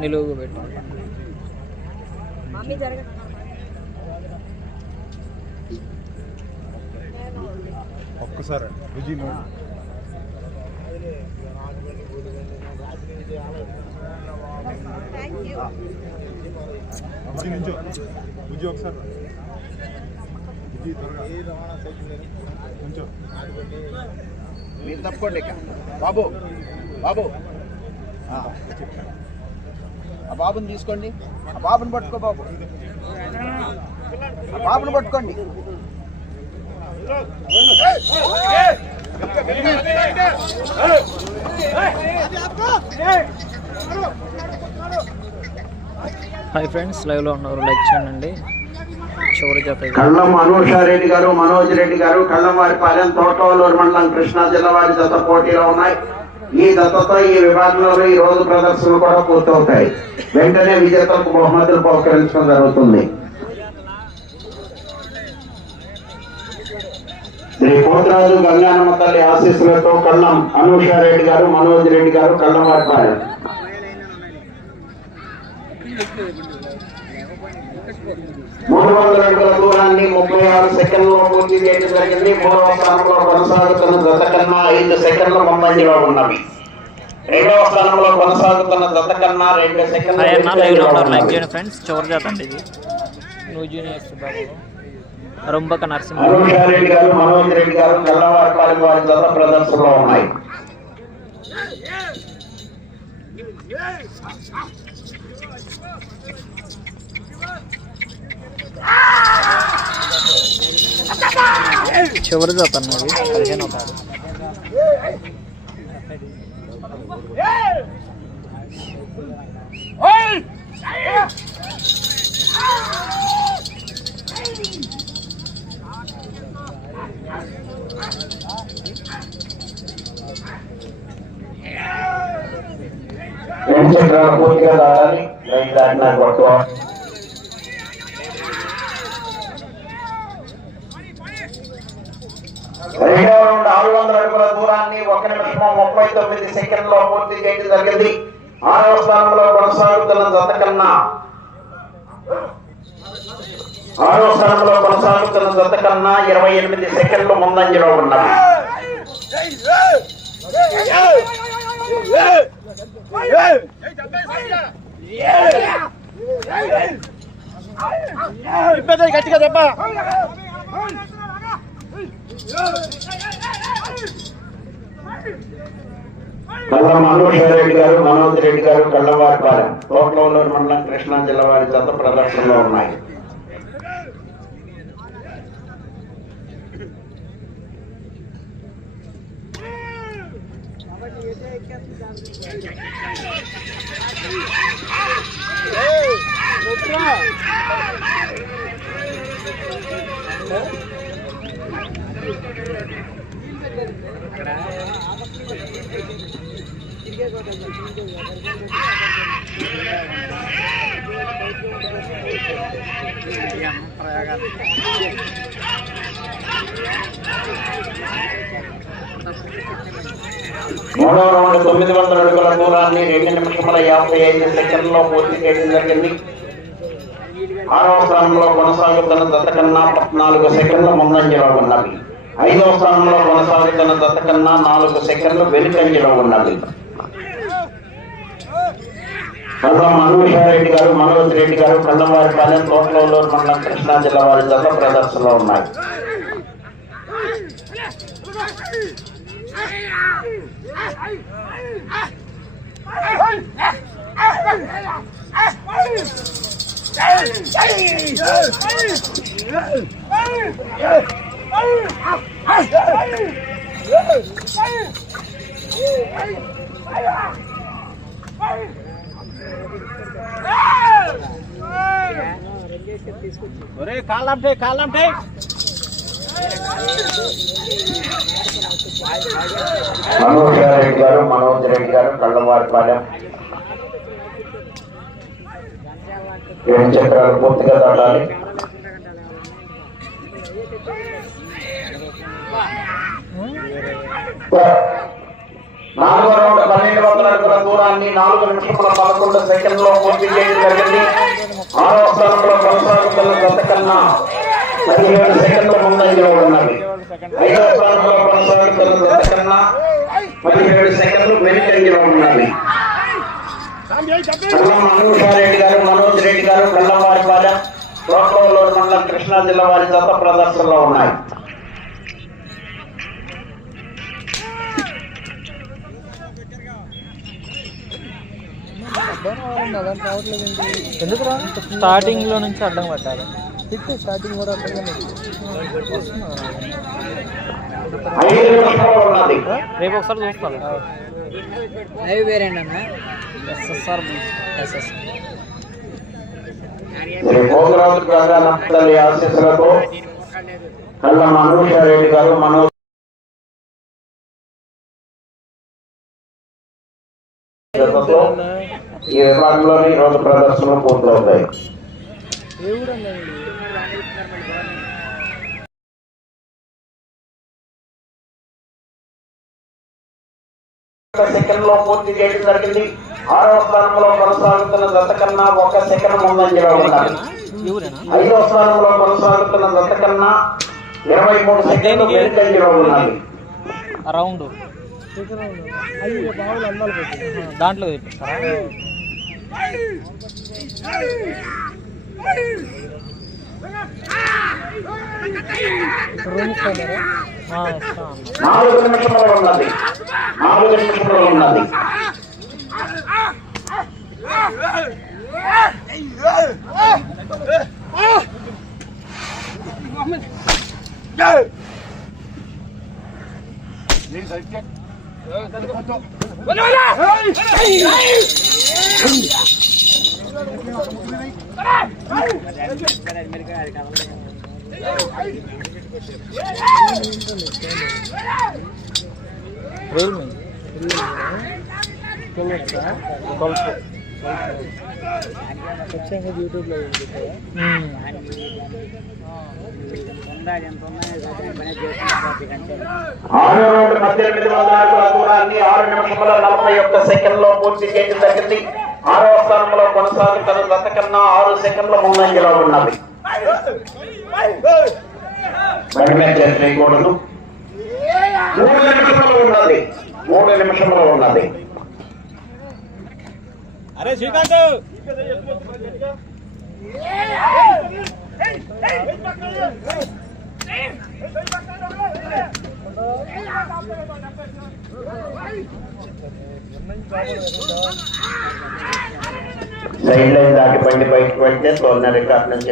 నిలువుగా పెట్టు. మమ్మీ జరగ ఒక్కసారి ఒకసారి మీరు తప్పుకోండి ఇక. బాబు బాబు. ఆ. బాబుని తీసుకోండి ఆ బాబుని పట్టుకో బాబు ఆ బాబుని పట్టుకోండి హాయ్ ఫ్రెండ్స్ లైవ్లో ఉన్నవారు లైక్ చేయండి చివరి జత. కళ్ళం అనూషారెడ్డి గారు మనోజ్ రెడ్డి గారు కళ్ళం వారి పాలెం తోటవల్లూరు మండలం కృష్ణా జిల్లా వారి జత పోటీలో ఉన్నాయి ఈ దత్తతో ఈ విభాగంలో ఈ రోజు ప్రదర్శనలు కూడా పూర్తవుతాయి. వెంటనే విజేతలకు బహుమతులు బహుకరించడం జరుగుతుంది. శ్రీ పోతరాజు గంగానమ్మ తల్లి ఆశీస్సులతో కళ్ళం అనూషారెడ్డి గారు మనోజ్ రెడ్డి గారు కళ్ళం వారి మూడు వందల అడుగుల ముప్పై ఆరు సెకండ్లో పూర్తి చేయడం జరిగింది. మూడవ స్థానంలో కొనసాగుతున్న జత కన్నా ఐదు సెకండ్ల ముందంజలో ఉన్నవి. రెండవ స్థానంలో కొనసాగుతున్న జత కన్నా రెండు సెకండ్ల ఫ్రెండ్స్ చివరి జత అండి ఇది. నువ్వు జూనియర్స్ బాబు. రుంబక నరసింహ. అనూషారెడ్డి గారు మనోజ్ రెడ్డి గారు గల్లవారిపాలెం వారి జత ప్రదర్శనలో ఉన్నాయి. చివరి జత అన్నది పదిహేనో తారీఖు రెండు చక్రాల పూర్తిగా దాటాలి లైన్ దాటినా కొట్టుకోవాలి రెండవ రౌండ్ ఆరు వందల అడుగుల దూరాన్ని ఒక నిమిషం ముప్పై తొమ్మిది సెకండ్లో పూర్తి చేయడం జరిగింది. ఆరవ స్థానంలో కొనసాగుతున్న జత కన్నా ఆరవ స్థానంలో కొనసాగుతున్న జత కన్నా ఇరవై ఎనిమిది సెకండ్లు ముందంజలో ఉన్నవి. గట్టిగా దెబ్బ కళ్ళం మనోహర్ గారు మనోజ్ రెడ్డి గారు కళ్ళవారిపాలెం తోటలూరు మండలం కృష్ణా జిల్లా వారి చేత ప్రదర్శనలో ఉన్నాయి. మూడవ రౌండ్ తొమ్మిది వందల అడుగుల దూరాన్ని రెండు నిమిషముల యాభై ఐదు సెకండ్లో పూర్తి చేయడం జరిగింది ఆరవ స్థానంలో కొనసాగుతున్న దత్త కన్నా పద్నాలుగు సెకండ్ల ముందంజలో ఉన్నవి ఐదవ స్థానంలో కొనసాగుతున్న దత్త కన్నా నాలుగు సెకండ్లు వెనుకంజలో ఉన్నవి కళ్ళం మనోహర్ గారు మనోజ్ రెడ్డి గారు కళ్ళవారిపాలెం తోటలూరు మండలం కృష్ణా జిల్లా వారి జత ప్రదర్శనలో ఉన్నాయి ఒరే కాళ్ళంటే కాళ్ళంటే మనోజ్ రెడ్డి గారు మనోజ్ రెడ్డి గారు కళ్ళవారిపాలెం ఏడు చక్రాలు పూర్తిగా దాటాలి నాలుగో రౌండ్ నాలుగు నిమిషముల పదకొండు సెకండ్లో పూర్తి చేయడం జరిగింది. ఆరవ స్థానంలో కొనసాగుతున్న గత కన్నా పదిహేడు సెకండ్ల ముందంజలో ఉన్నవి ఐదవ స్థానంలో కొనసాగుతున్న గత కన్నా పదిహేడు సెకండ్లు వెనుకంజలో ఉన్నది రెడ్డి గారు మనోజ్ రెడ్డి గారు కల్లవారిపాలెం తోటలూరు మండలం కృష్ణా జిల్లా వారి జత ప్రదర్శనలో ఉన్నాయి ఎందుకు రా స్టార్టింగ్లో నుంచి అడ్డం పట్టాలి. స్టార్టింగ్ కూడా రేపు ఒకసారి చూస్తాను. అవి వేరేండి అన్న? ఎస్ఎస్ఆర్ ఎస్ఎస్ శ్రీ భోగరాజు గారి తల్లి ఆశీస్సులతో కళ్ళ మనోషారెడ్డి గారు మనోజ్ ఈ విభాగంలోని రోజు ప్రదర్శనలు పూర్తవుతాయి. ఒక సెకండ్లో పూర్తి చేయడం జరిగింది. ఆరవ స్థానంలో కొనసాగుతున్న దత్త కన్నా ఒక సెకండ్ ముందంజలో ఉన్నారు ఎవరేనా ఐదవ స్థానంలో కొనసాగుతున్న దత్త కన్నా ఇరవై మూడు సెకండ్లు వెనుకంజలో ఉన్నాయి రౌండ్. దాంట్లో తెప్పిస్తారా ఆ, ఇస్తా అన్న. నాలుగు నిమిషములు ఉన్నది నాలుగు నిమిషములు ఉన్నది రియల్మీ గొల్ఫ్ యూట్యూబ్లో ఆరు పద్దెనిమిది వందల దూరాన్ని ఆరు నిమిషముల నలభై ఒక్క సెకండ్లో పూర్తి చేయడం జరిగింది ఆరవ స్థానంలో కొనసాగుతున్న దత్త కన్నా ఆరు సెకండ్ల ముందంజలో ఉన్నది చేయకూడదు మూడు నిమిషంలో ఉన్నది మూడు ఉన్నది అరే శ్రీకాంత్! సైడ్ లైన్ దాటి బండి బయటకు వెళ్తే తొలిన రికార్డ్ నుంచి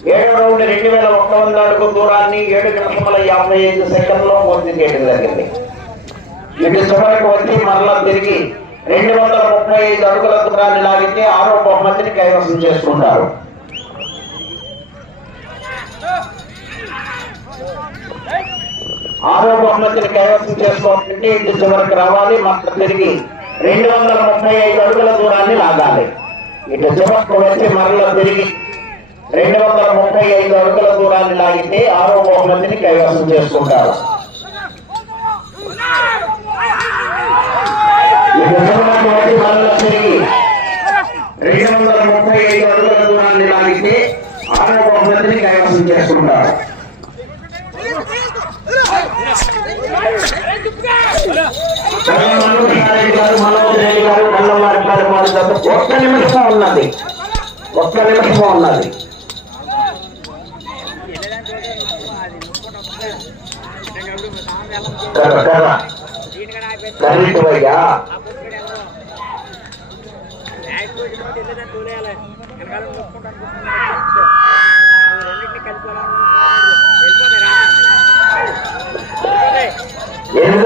ఏడవ రౌండ్ రెండు వేల ఒక్క వంద అడుగు దూరాన్ని ఏడు గంటల యాభై ఐదు సెకండ్లో పూర్తి చేయడం జరిగింది. ఇటు చివరకు వచ్చి మరలా తిరిగి రెండు వందల ముప్పై ఐదు అడుగుల దూరాన్ని లాగితే ఆరో బహుమతిని కైవసం చేసుకుంటారు ఆరో బహుమతిని కైవసం చేసుకోవాలంటే ఇటు చివరికి రావాలి మరలా తిరిగి రెండు వందల ముప్పై ఐదు అడుగుల దూరాన్ని లాగాలి. ఇటు చివరకు వచ్చి మరలా తిరిగి రెండు వందల ముప్పై ఐదు అడుగుల దూరాన్ని లాగితే ఆరో బహుమతిని కైవసం చేసుకుంటారు. ఇటు రెండు వందల ముప్పై ఐదు అడుగుల దూరాన్ని లాగితే ఆరో బహుమతిని కైవసం చేసుకుంటారు. మనోహర్ గారు మనోజ్ రెడ్డి గారు ఒక్క నిమిషం ఉన్నది. ఒక్క నిమిషం ఉన్నది. కర్ర కర్ర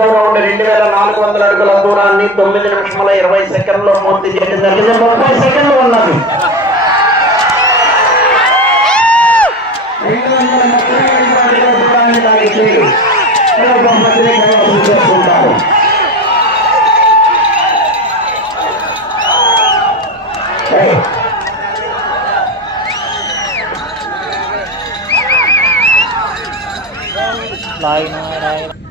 రౌండ్ రెండు వేల నాలుగు వందల అడుగుల దూరాన్ని తొమ్మిది నిమిషముల ఇరవై సెకండ్లో పూర్తి చేయడం జరిగింది ముప్పై సెకండ్లు ఉన్నది. है लाइन लाइन